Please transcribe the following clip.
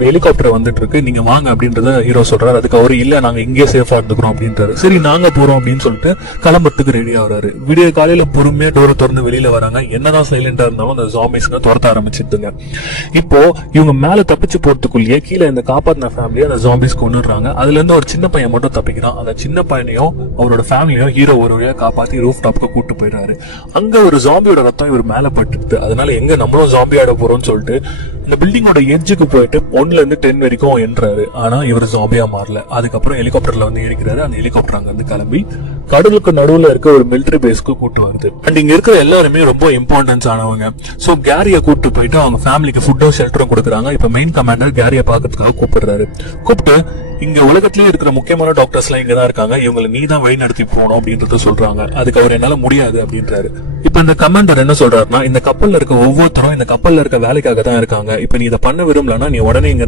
ஒரு ஹெலிகாப்டர் வந்துட்டு இருக்கு, நீங்க வாங்க அப்படின்றத ஹீரோ சொல்றாரு. அதுக்கு அவரு இல்ல நாங்க இங்கே சேஃபா இருந்துக்கிறோம் அப்படின்றாரு. சரி நாங்க போறோம் அப்படின்னு சொல்லிட்டு கிளம்புறதுக்கு ரெடி ஆகுறாரு. விடிய காலையில பொறுமையா டோரை திறந்து வெளியில வராங்க. என்னதான் சைலண்டா இருந்தாலும் அந்த ஜாம்பிஸ்ங்க துரத்த ஆரம்பிச்சிருதுங்க. இப்போ இவங்க மேல தப்பிச்சு போறதுக்குள்ளேயே கீழே இந்த காப்பாத்தின ஃபேமிலியை அந்த ஜாம்பிஸ் கொண்டுறாங்க. அதுல இருந்து ஒரு சின்ன பையன் மட்டும் தப்பிக்கிறான். அந்த சின்ன பையனையும் அவரோட ஃபேமிலியும் ஹீரோ ஒரு வழியா காப்பாத்தி ரூஃப் டாப்க்கு கூட்டு போயிடுறாரு. அங்க ஒரு ஜாம்பியோட ரத்தம் இவர் மேல பட்டுது. அதனால எங்க நம்மளும் ஜாம்பி ஆட போறோம்னு சொல்லிட்டு இந்த பில்டிங்கோட எட்ஜுக்கு போயிட்டு 1ல இருந்து 10 வரைக்கும் என்றாரு. ஆனா இவர் ஜாம்பியா மாறல. அதுக்கப்புறம் ஹெலிகாப்டர்ல வந்து ஏறிக்கிறாரு. அந்த ஹெலிகாப்டர் அங்க இருந்து கிளம்பி கடலுக்கு நடுவுல இருக்க ஒரு மிலிட்டரி பேஸ்க்கு கூட்டு வருது. அண்ட் இங்க இருக்கிற எல்லாருமே ரொம்ப இம்பார்ட்டன்ஸ் ஆனவங்க. சோ கேரிய கூட்டு போயிட்டு அவங்க ஃபேமிலிக்கு ஃபுட்டும் ஷெல்டரும் கொடுக்குறாங்க. இப்ப மெயின் கமாண்டர் கேரிய பாக்கிறதுக்காக கூப்பிடுறாரு. கூப்பிட்டு இங்க உலகத்திலேயே இருக்கிற முக்கியமான டாக்டர்ஸ் எல்லாம் இங்கதான் இருக்காங்க, இவங்களை நீ தான் வழி நடத்தி போகணும் அப்படின்றத சொல்றாங்க. அதுக்கு அவர் என்னால முடியாது அப்படின்றாரு. இப்ப இந்த கமாண்டர் என்ன சொல்றாருன்னா, இந்த கப்பல்ல இருக்க ஒவ்வொருத்தரும் இந்த கப்பல்ல இருக்க வேலைக்காக தான் இருக்காங்க. இப்ப நீ இதை பண்ண விரும்பலன்னா நீ உடனே இங்க